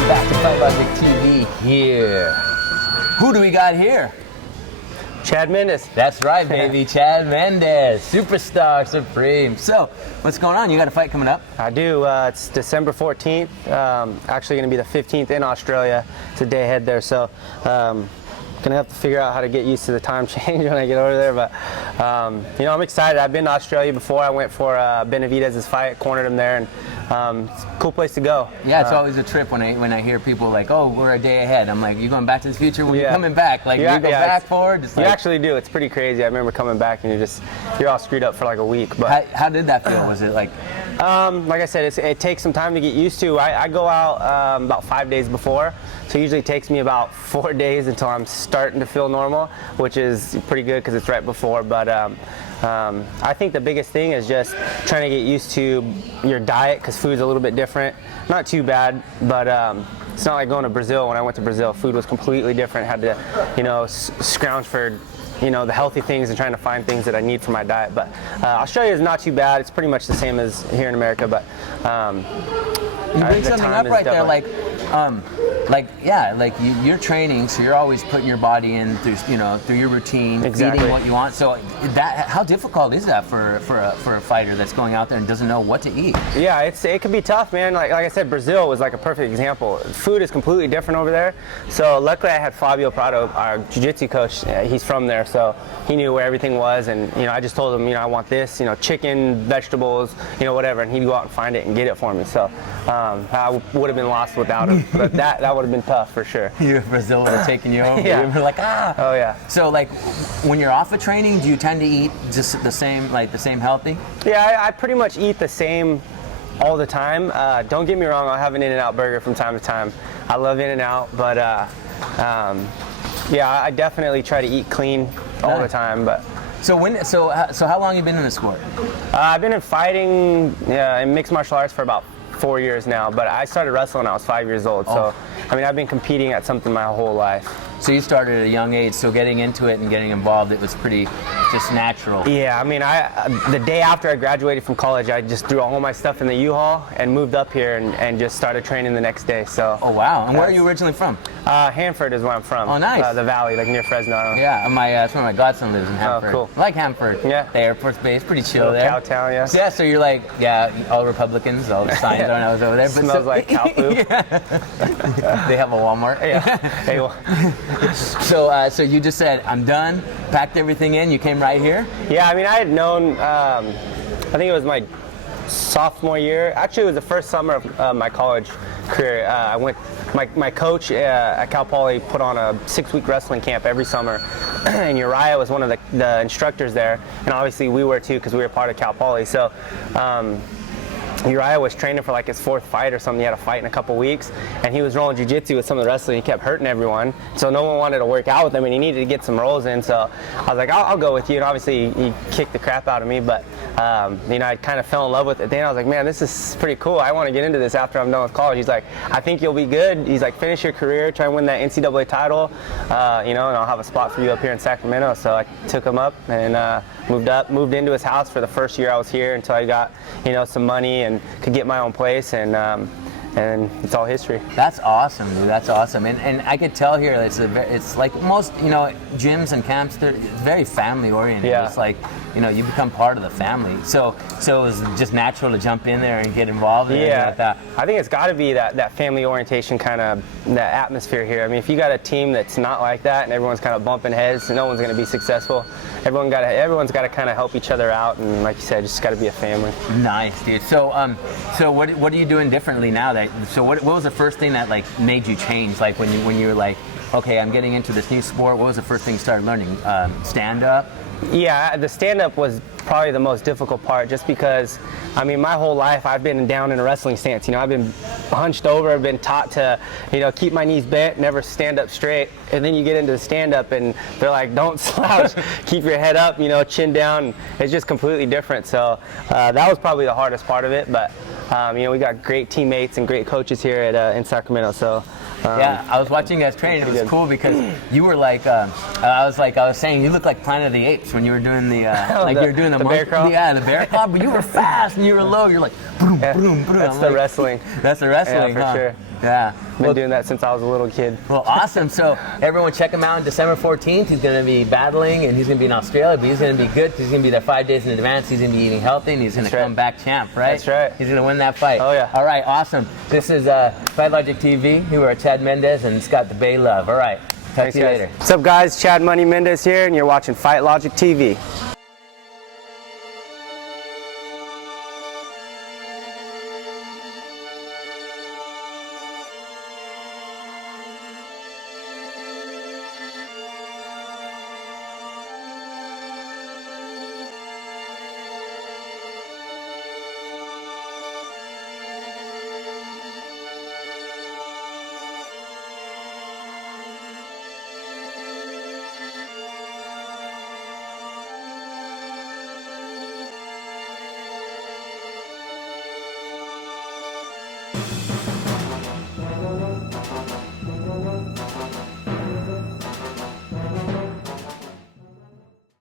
welcome back to Fight Logic TV here. Who do we got here? Chad Mendes. That's right, baby. Chad Mendes, Superstar Supreme. So, what's going on? You got a fight coming up? I do. It's December 14th. Actually going to be the 15th in Australia. It's a day ahead there, so going to have to figure out how to get used to the time change when I get over there. But, I'm excited. I've been to Australia before. I went for Benavidez's fight, cornered him there, and it's a cool place to go. Yeah, it's always a trip when I hear people like, oh, we're a day ahead. I'm like, you going back to the future? When you coming back? Like, you go back, forward? You actually do. It's pretty crazy. I remember coming back and you're all screwed up for like a week. But how did that feel? Was it like... like I said, it takes some time to get used to. I go out about 5 days before, so it usually takes me about 4 days until I'm starting to feel normal, which is pretty good because it's right before. But I think the biggest thing is just trying to get used to your diet, because food's a little bit different. Not too bad, but it's not like going to Brazil. When I went to Brazil, food was completely different. Had to, scrounge for the healthy things and trying to find things that I need for my diet. But Australia is not too bad. It's pretty much the same as here in America. But you bring something up right there, you're training, so you're always putting your body in through your routine, exactly. eating what you want. So how difficult is that for a fighter that's going out there and doesn't know what to eat? Yeah, it can be tough, man. Like I said, Brazil was like a perfect example. Food is completely different over there. So luckily I had Fabio Prado, our jiu-jitsu coach. He's from there, so he knew where everything was, and I just told him, I want this, chicken, vegetables, whatever, and he'd go out and find it and get it for me. So I would have been lost without him, but that would have been tough for sure. Brazil would have taken you over. Yeah. You were like, ah. Oh yeah. So when you're off of training, do you tend to eat just the same healthy? Yeah, I pretty much eat the same all the time. Don't get me wrong, I'll have an In-N-Out burger from time to time. I love In-N-Out, but I definitely try to eat clean all the time. But so how long have you been in the sport? I've been in fighting in mixed martial arts for about 4 years now, but I started wrestling when I was 5 years old. So I've been competing at something my whole life. So you started at a young age, so getting into it and getting involved, it was pretty just natural. Yeah, the day after I graduated from college, I just threw all my stuff in the U-Haul and moved up here and just started training the next day. So. Oh wow! And where are you originally from? Hanford is where I'm from. Oh nice. The Valley, like near Fresno. Yeah, that's where my godson lives in Hanford. Oh cool. I like Hanford. Yeah. The Air Force Base, pretty chill there. Cow town, yeah. Yeah, so you're like, all Republicans, all the signs aren't always over there. But smells like cow poop. They have a Walmart. Yeah. Hey, well. So you just said, I'm done, packed everything in, you came right here? Yeah, I had known, I think it was my sophomore year. Actually, it was the first summer of my college career. My coach at Cal Poly put on a 6-week wrestling camp every summer, and Uriah was one of the instructors there, and obviously we were too because we were part of Cal Poly. So Uriah was training for like his 4th fight or something. He had a fight in a couple weeks, and he was rolling jiu-jitsu with some of the wrestling. He kept hurting everyone, so no one wanted to work out with him, and he needed to get some rolls in. So I was like, I'll go with you. And obviously he kicked the crap out of me, but I kind of fell in love with it. Then I was like, man, this is pretty cool. I want to get into this after I'm done with college. He's like, I think you'll be good. He's like, finish your career, try and win that NCAA title, and I'll have a spot for you up here in Sacramento. So I took him up and moved into his house for the first year I was here until I got some money and could get my own place, and it's all history. That's awesome, dude. That's awesome. And I could tell here it's like most gyms and camps, it's very family oriented. Yeah. It's like you become part of the family. So it was just natural to jump in there and get involved. Yeah. Like that. I think it's got to be that family orientation kind of that atmosphere here. If you got a team that's not like that and everyone's kind of bumping heads, no one's going to be success's. Everyone's got to kind of help each other out, and like you said, just got to be a family. Nice, dude. So what are you doing differently now? What was the first thing that made you change? Like when you were like, okay, I'm getting into this new sport. What was the first thing you started learning? Stand up. Yeah, the stand-up was probably the most difficult part, just because, my whole life I've been down in a wrestling stance. I've been hunched over, I've been taught to, keep my knees bent, never stand up straight. And then you get into the stand-up and they're like, don't slouch, keep your head up, chin down. It's just completely different. So that was probably the hardest part of it. But, we got great teammates and great coaches here in Sacramento. So. Yeah, I was watching you guys train. It was cool because you were like, I was saying, you look like Planet of the Apes when you were doing the, you were doing the bear crawl. Yeah, the bear crawl. But you were fast and you were low. You're like, boom, boom, boom. That's the wrestling. That's the wrestling, yeah, for sure. Yeah. Been doing that since I was a little kid. Well, awesome. So everyone check him out on December 14th. He's going to be battling, and he's going to be in Australia, but he's going to be good. He's going to be there 5 days in advance. He's going to be eating healthy, and he's going to come back champ, right? That's right. He's going to win that fight. Oh, yeah. All right, awesome. This is Fight Logic TV. We were Chad Mendes and Scott the Bay Love. All right. Talk Thanks, to you guys. later. What's up, guys? Chad Money Mendes here, and you're watching Fight Logic TV.